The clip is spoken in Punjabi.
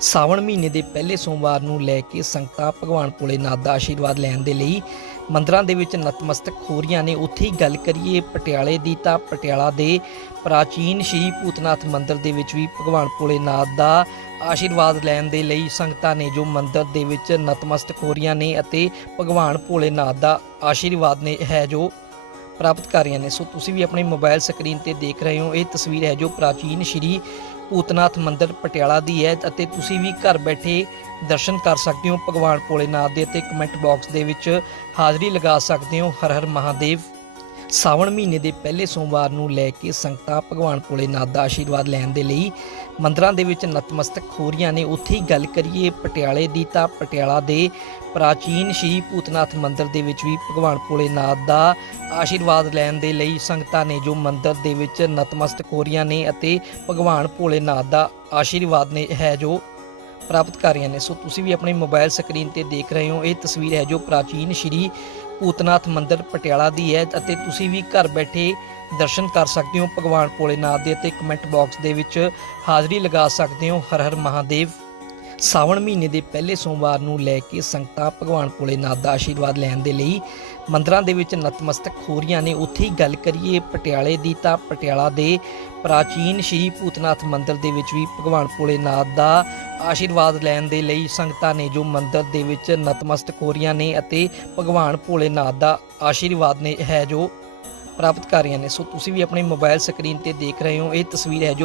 ਸਾਵਣ ਮਹੀਨੇ ਦੇ ਪਹਿਲੇ ਸੋਮਵਾਰ ਨੂੰ ਲੈ ਕੇ ਸੰਗਤਾਂ ਭਗਵਾਨ ਭੋਲੇਨਾਥ ਦਾ ਆਸ਼ੀਰਵਾਦ ਲੈਣ ਦੇ ਲਈ ਮੰਦਰਾਂ ਦੇ ਵਿੱਚ ਨਤਮਸਤਕ ਹੋ ਰਹੀਆਂ ਨੇ ਉੱਥੇ ਹੀ ਗੱਲ ਕਰੀਏ। ਪਟਿਆਲੇ ਦੀ ਤਾਂ ਪਟਿਆਲਾ ਦੇ ਪ੍ਰਾਚੀਨ ਸ਼੍ਰੀ ਭੂਤਨਾਥ ਮੰਦਿਰ ਦੇ ਵਿੱਚ ਵੀ ਭਗਵਾਨ ਭੋਲੇਨਾਥ ਦਾ ਆਸ਼ੀਰਵਾਦ ਲੈਣ ਦੇ ਲਈ ਸੰਗਤਾਂ ਨੇ ਜੋ ਮੰਦਿਰ ਦੇ ਵਿੱਚ ਨਤਮਸਤਕ ਹੋ ਰਹੀਆਂ ਨੇ ਅਤੇ ਭਗਵਾਨ ਭੋਲੇਨਾਥ ਦਾ ਆਸ਼ੀਰਵਾਦ ਨੇ ਹੈ ਜੋ ਪ੍ਰਾਪਤ ਕਰ ਰਹੀਆਂ ਨੇ। ਸੋ ਤੁਸੀਂ ਵੀ ਆਪਣੇ ਮੋਬਾਈਲ ਸਕਰੀਨ ਤੇ ਦੇਖ ਰਹੇ ਹੋ। ਇਹ ਤਸਵੀਰ ਹੈ ਜੋ ਪ੍ਰਾਚੀਨ ਸ਼੍ਰੀ ਭੂਤਨਾਥ ਮੰਦਿਰ ਪਟਿਆਲਾ ਦੀ ਹੈ ਅਤੇ ਤੁਸੀਂ ਵੀ ਘਰ ਬੈਠੇ ਦਰਸ਼ਨ ਕਰ ਸਕਦੇ ਹੋ ਭਗਵਾਨ ਭੋਲੇਨਾਥ ਦੇ ਅਤੇ ਕਮੈਂਟ ਬਾਕਸ ਦੇ ਵਿੱਚ ਹਾਜ਼ਰੀ ਲਗਾ ਸਕਦੇ ਹੋ ਹਰ ਹਰ ਮਹਾਦੇਵ। ਸਾਵਣ ਮਹੀਨੇ ਦੇ ਪਹਿਲੇ ਸੋਮਵਾਰ ਨੂੰ ਲੈ ਕੇ ਸੰਗਤਾਂ ਭਗਵਾਨ ਭੋਲੇਨਾਥ ਦਾ ਆਸ਼ੀਰਵਾਦ ਲੈਣ ਦੇ ਲਈ ਮੰਦਰਾਂ ਦੇ ਵਿੱਚ ਨਤਮਸਤਕ ਹੋ ਰਹੀਆਂ ਨੇ ਉੱਥੇ ਹੀ ਗੱਲ ਕਰੀਏ। ਪਟਿਆਲੇ ਦੀ ਤਾਂ ਪਟਿਆਲਾ ਦੇ ਪ੍ਰਾਚੀਨ ਸ਼੍ਰੀ ਭੂਤਨਾਥ ਮੰਦਿਰ ਦੇ ਵਿੱਚ ਵੀ ਭਗਵਾਨ ਭੋਲੇਨਾਥ ਦਾ ਆਸ਼ੀਰਵਾਦ ਲੈਣ ਦੇ ਲਈ ਸੰਗਤਾਂ ਨੇ ਜੋ ਮੰਦਿਰ ਦੇ ਵਿੱਚ ਨਤਮਸਤਕ ਹੋ ਰਹੀਆਂ ਨੇ ਅਤੇ ਭਗਵਾਨ ਭੋਲੇਨਾਥ ਦਾ ਆਸ਼ੀਰਵਾਦ ਨੇ ਹੈ ਜੋ ਪ੍ਰਾਪਤ ਕਰ ਰਹੀਆਂ ਨੇ। ਸੋ ਤੁਸੀਂ ਵੀ ਆਪਣੇ ਮੋਬਾਈਲ ਸਕਰੀਨ ਤੇ ਦੇਖ ਰਹੇ ਹੋ। ਇਹ ਤਸਵੀਰ ਹੈ ਜੋ ਪ੍ਰਾਚੀਨ ਸ਼੍ਰੀ ਭੂਤਨਾਥ ਮੰਦਿਰ ਪਟਿਆਲਾ ਦੀ ਹੈ ਅਤੇ ਤੁਸੀਂ ਵੀ ਘਰ ਬੈਠੇ ਦਰਸ਼ਨ ਕਰ ਸਕਦੇ ਹੋ ਭਗਵਾਨ ਭੋਲੇਨਾਥ ਦੇ ਅਤੇ ਕਮੈਂਟ ਬਾਕਸ ਦੇ ਵਿੱਚ ਹਾਜ਼ਰੀ ਲਗਾ ਸਕਦੇ ਹੋ। ਹਰ ਹਰ ਮਹਾਦੇਵ। ਸਾਵਣ ਮਹੀਨੇ ਦੇ ਪਹਿਲੇ ਸੋਮਵਾਰ ਨੂੰ ਲੈ ਕੇ ਸੰਗਤਾਂ ਭਗਵਾਨ ਭੋਲੇਨਾਥ ਦਾ ਆਸ਼ੀਰਵਾਦ ਲੈਣ ਦੇ ਲਈ ਮੰਦਰਾਂ ਦੇ ਵਿੱਚ ਨਤਮਸਤਕ ਹੋ ਰਹੀਆਂ ਨੇ ਉੱਥੇ ਹੀ ਗੱਲ ਕਰੀਏ। ਪਟਿਆਲੇ ਦੀ ਤਾਂ ਪਟਿਆਲਾ ਦੇ ਪ੍ਰਾਚੀਨ ਸ਼੍ਰੀ ਭੂਤਨਾਥ ਮੰਦਿਰ ਦੇ ਵਿੱਚ ਵੀ ਭਗਵਾਨ ਭੋਲੇਨਾਥ ਦਾ ਆਸ਼ੀਰਵਾਦ ਲੈਣ ਦੇ ਲਈ ਸੰਗਤਾਂ ਨੇ ਜੋ ਮੰਦਿਰ ਦੇ ਵਿੱਚ ਨਤਮਸਤਕ ਹੋ ਰਹੀਆਂ ਨੇ ਅਤੇ ਭਗਵਾਨ ਭੋਲੇਨਾਥ ਦਾ ਆਸ਼ੀਰਵਾਦ ਨੇ ਹੈ ਜੋ ਪ੍ਰਾਪਤ ਕਰ ਰਹੀਆਂ ਨੇ। ਸੋ ਤੁਸੀਂ ਵੀ ਆਪਣੇ ਮੋਬਾਈਲ ਸਕਰੀਨ ਤੇ ਦੇਖ ਰਹੇ ਹੋ। ਇਹ ਤਸਵੀਰ ਹੈ ਜੋ